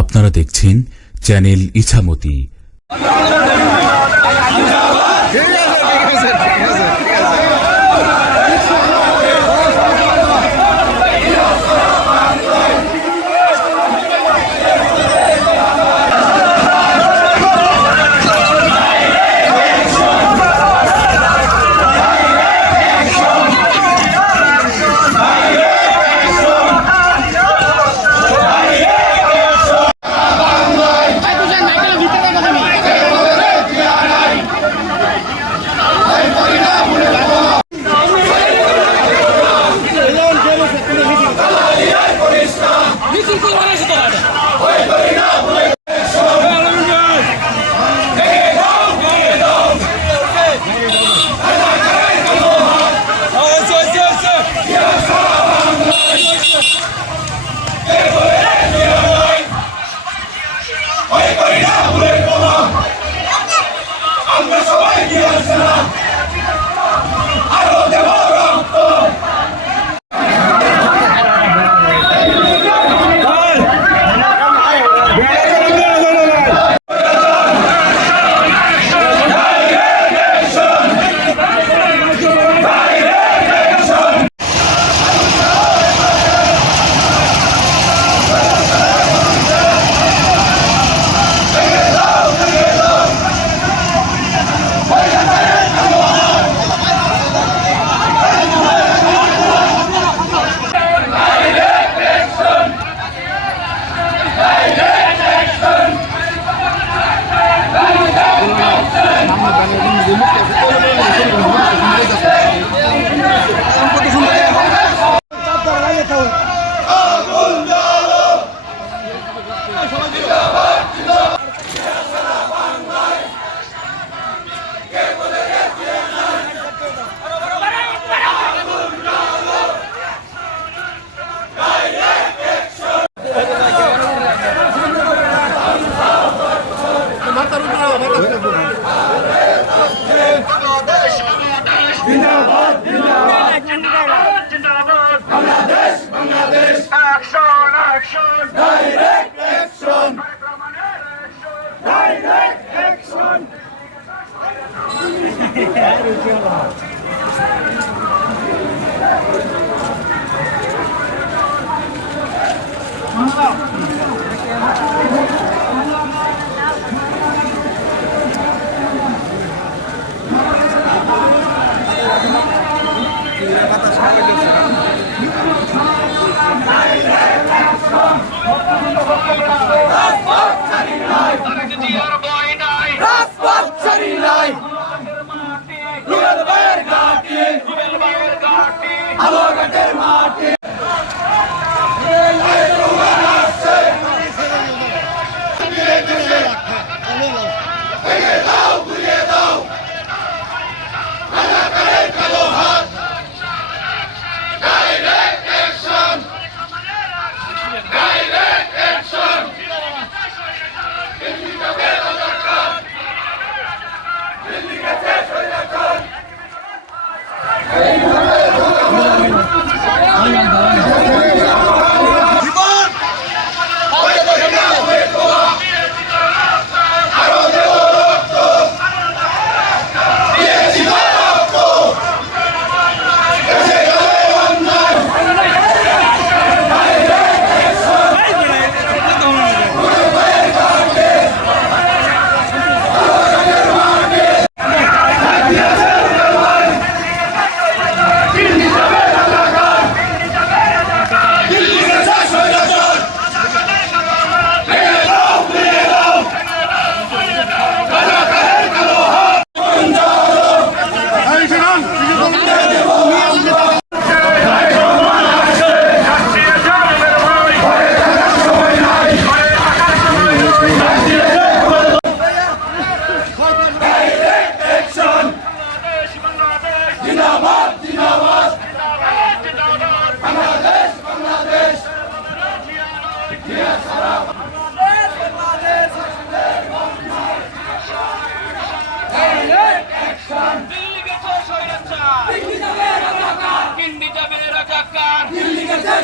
আপনারা দেখছেন channel Ichamati. Thank you. Let's go!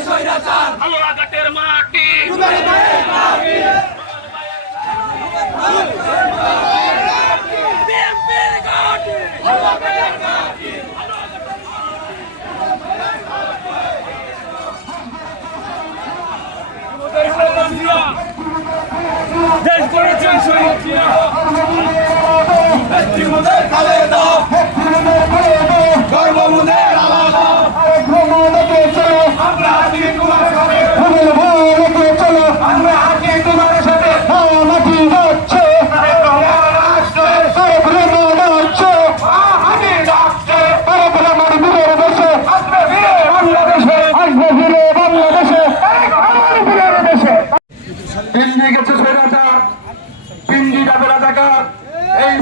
স্বৈরাচার। দেশ করেছেন শহীদ এই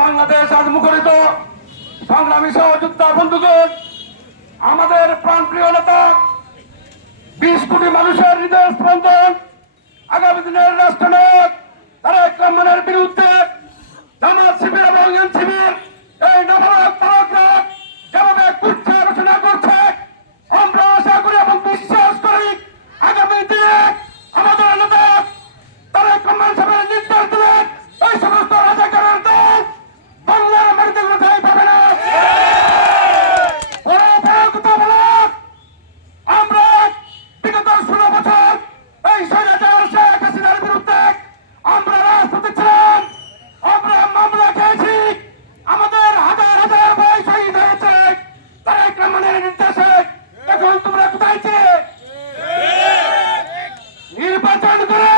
বাংলাদেশ আজ মুখরিত সংগ্রামী সহযোদ্ধা বন্ধুগণ আমাদের প্রাণপ্রিয় নেতা বিশ কোটি মানুষের হৃদয় স্পন্দন। আগামী দিনের রাষ্ট্রনায়ক তারা রহমানের বিরুদ্ধে জামাত শিবির এবং এনসিবির এই নবরাক তারকরাত যেভাবে কুচ্ছা রচনা করছে আমরা আশা করি এবং বিশ্বাস করি আগামী দিনে আমাদের নেতা তারেক রহমান সাহেবের নির্দেশ দিলেন এই সমস্ত রাজাকারের দল বাংলার মাটিতে কোনো ঠাঁই পাবে না বড় বড় কথা বলা আমরা বিগত ষোলো বছর এই স্বৈরাচার শেখ হাসিনার বিরুদ্ধে আমরা রাজপথে ছিলাম আমরা মামলা খেয়েছি আমাদের হাজার হাজার ভাই শহীদ হয়েছে তারেক রহমানের নির্দেশে এখন তোমরা কোথায় ছিলে নির্বাচন করে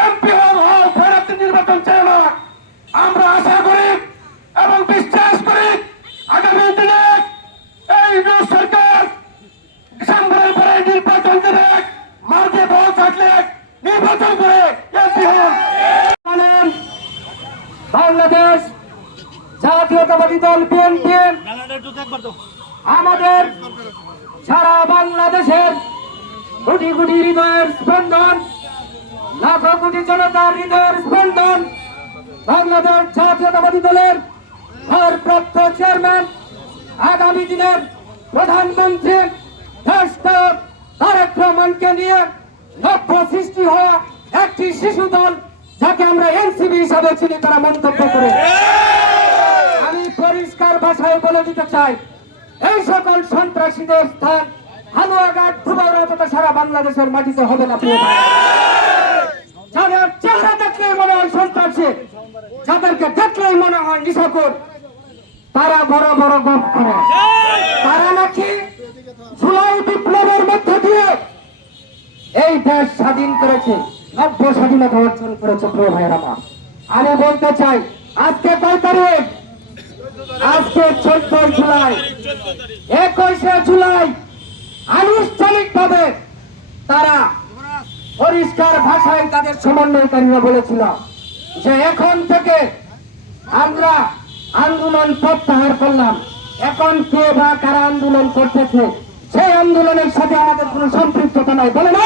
এমপি হল হল ফেরত নির্বাচন চাই না আমরা আশা করি এবং বিশ্বাস করি আগামী দিনে এই নিউজ সরকার ডিসেম্বরের পরে নির্বাচন দেবে মার্চে বল থাকলে নির্বাচন করে এমপি হন বলেন বাংলাদেশ জাতীয়তাবাদী দল বিএনপি আমাদের সারা বাংলাদেশের কোটি কোটি হৃদয়ের স্পন্দন কোটি জনতার হৃদয়ের স্পন্দন বাংলাদেশ জাতীয়তাবাদী দলের ভারপ্রাপ্ত চেয়ারম্যান আগামী দিনের প্রধানমন্ত্রী রাষ্ট্র তারেক রহমানকে নিয়ে নব্য সৃষ্টি হওয়া একটি শিশু দল যাকে আমরা এনসিবি হিসাবে চিনি, তারা মন্তব্য করে আমি পরিষ্কার ভাষায় বলে দিতে চাই, এই সকল সন্ত্রাসীদের স্থান হালুয়াঘাট, ধুবাউড়া তথা সারা বাংলাদেশের মাটিতে হবে না, প্রিয়। যাদের চেহারা দেখলেই মনে হয় সন্ত্রাসী যাদেরকে দেখলেই মনে হয় নিশাকর, তারা বড় বড় গপ করে। তারা নাকি জুলাই বিপ্লবের মধ্য দিয়ে এই দেশ স্বাধীন করেছে, নব্য স্বাধীনতা অর্জন করেছে প্রিয় ভাইয়ের আমার। আমি বলতে চাই, আজকে কয় তারিখ? আজকে চোদ্দ জুলাই। একুশে জুলাই আনুষ্ঠানিক ভাবে তারা পরিষ্কার ভাষায় তাদের সমন্বয়কারীরা বলেছিল যে এখন থেকে আমরা আন্দোলন প্রত্যাহার করলাম। এখন কে বা কারা আন্দোলন করতেছে, সেই আন্দোলনের সাথে আমাদের কোনো সম্পৃক্ততা নাই, বলে না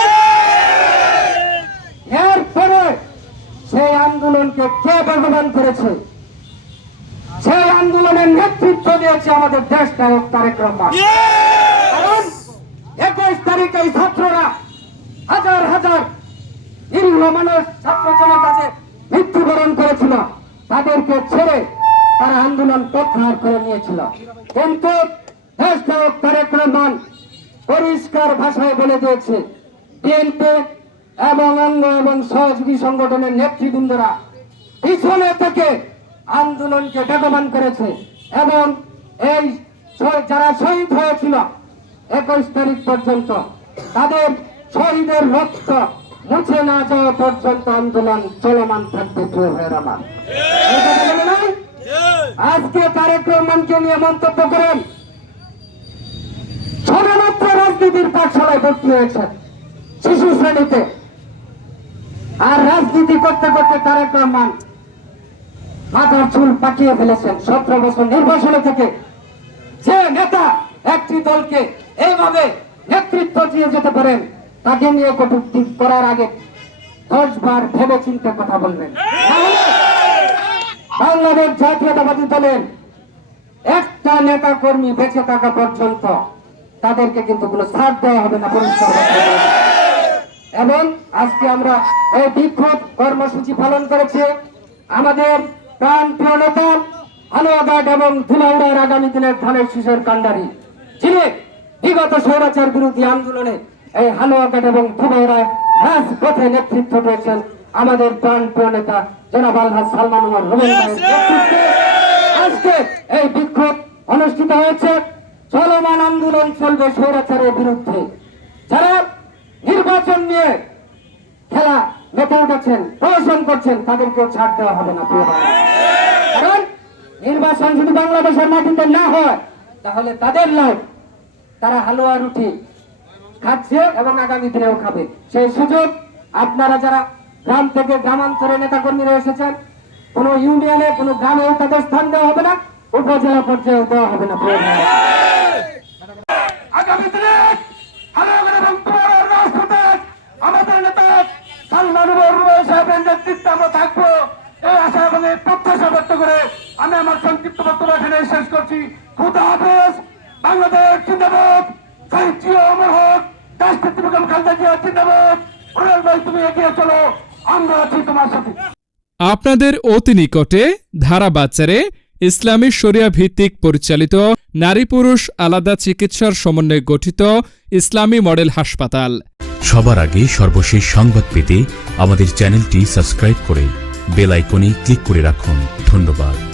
এরপরে সেই আন্দোলনকে কে ভগবান করেছে? সেই আন্দোলনের নেতৃত্ব দিয়েছে আমাদের দেশ নায়ক তারেক রহমান। কারণ একুশ তারিখে ছাত্ররা হাজার হাজার নিরীহ মানুষ ছাত্র জনতাকে মৃত্যুবরণ করেছিল, তাদেরকে ছেড়ে তারা আন্দোলন প্রত্যাহার করে নিয়েছিল। কিন্তু দেশ তারেক রহমান পরিষ্কার ভাষায় বলে দিয়েছে বিএনপি এবং অঙ্গ এবং সহযোগী সংগঠনের নেতৃবৃন্দরা পিছনে থেকে আন্দোলনকে বেগবান করেছে এবং এই যারা শহীদ হয়েছিল, একুশ তারিখ পর্যন্ত তাদের শহীদের রক্ত মুছে না যাওয়া পর্যন্ত আন্দোলন চলমান থাকবে? আজকে তারেক রহমানকে নিয়ে মন্তব্য করেন। সবেমাত্র রাজনীতির পাঠশালায় ভর্তি হয়েছেন শিশু শ্রেণীতে। আর রাজনীতি করতে করতে তারেক রহমান মাথার চুল পাকিয়ে ফেলেছেন। সতেরো বছর নির্বাচনে থেকে যে নেতা একটি দলকে এইভাবে নেতৃত্ব দিয়ে যেতে পারেন তাকে নিয়ে কটূক্তি করার আগে দশ বার ভেবে চিন্তে কথা বলবেন। বাংলাদেশ জাতীয়তাবাদী দলের একটা নেতা কর্মী বেঁচে থাকা পর্যন্ত তাদেরকে কিন্তু কোনো ছাড় দেওয়া হবে না, পরিষ্কার এবং আজকে আমরা এই বিক্ষোভ কর্মসূচি পালন করেছি। আমাদের প্রাণ প্রিয় নেতা হালুয়াঘাট এবং ধুলাউড়ার আগামী দিনের ধানের শিশুর কান্ডারি যিনি বিগত স্বৈরাচার বিরোধী আন্দোলনে এই হালুয়াঘাট এবং ধুলাউড়ায় রাজপথে নেতৃত্ব দিয়েছেন আমাদের প্রাণ প্রিয় নেতা জনাব আলহাজ সালমান আজকে এই বিক্ষোভ অনুষ্ঠিত হয়েছে। চলমান আন্দোলন চলবে স্বৈরাচারের বিরুদ্ধে। যারা নির্বাচন নিয়ে খেলা মেতে উঠেছেন প্রদর্শন করছেন তাদেরকেও ছাড় দেওয়া হবে না প্রিয় কারণ নির্বাচন যদি বাংলাদেশের মাটিতে না হয় তাহলে তাদের লাভ তারা হালুয়া রুটি খাচ্ছে এবং আগামী দিনেও খাবে। সেই সুযোগ আপনারা যারা গ্রাম থেকে গ্রামান্তরে নেতাকর্মীরা এসেছেন, কোনো ইউনিয়নে, কোনো গ্রামেও তাদের স্থান দেওয়া হবে না, উপজেলা পর্যায়েও দেওয়া হবে না। থাকব। এই আশা প্রত্যাশা করে আমি আমার শেষ করছি। খুদা হাফেজ, বাংলাদেশ জিন্দাবাদ। জিয়া অমর হোক। রাষ্ট্রপতি বেগম খালেদা জিয়া জিন্দাবাদ রুবেল ভাই তুমি এগিয়ে চলো। আমরা আছি তোমার সাথে। আপনাদের অতি নিকটে ধারা বাচ্চারে ইসলামী শরিয়া ভিত্তিক পরিচালিত নারী পুরুষ আলাদা চিকিৎসার সমন্বয়ে গঠিত ইসলামী মডেল হাসপাতাল। সবার আগে সর্বশেষ সংবাদ পেতে আমাদের চ্যানেলটি সাবস্ক্রাইব করে বেল আইকনে ক্লিক করে রাখুন। ধন্যবাদ।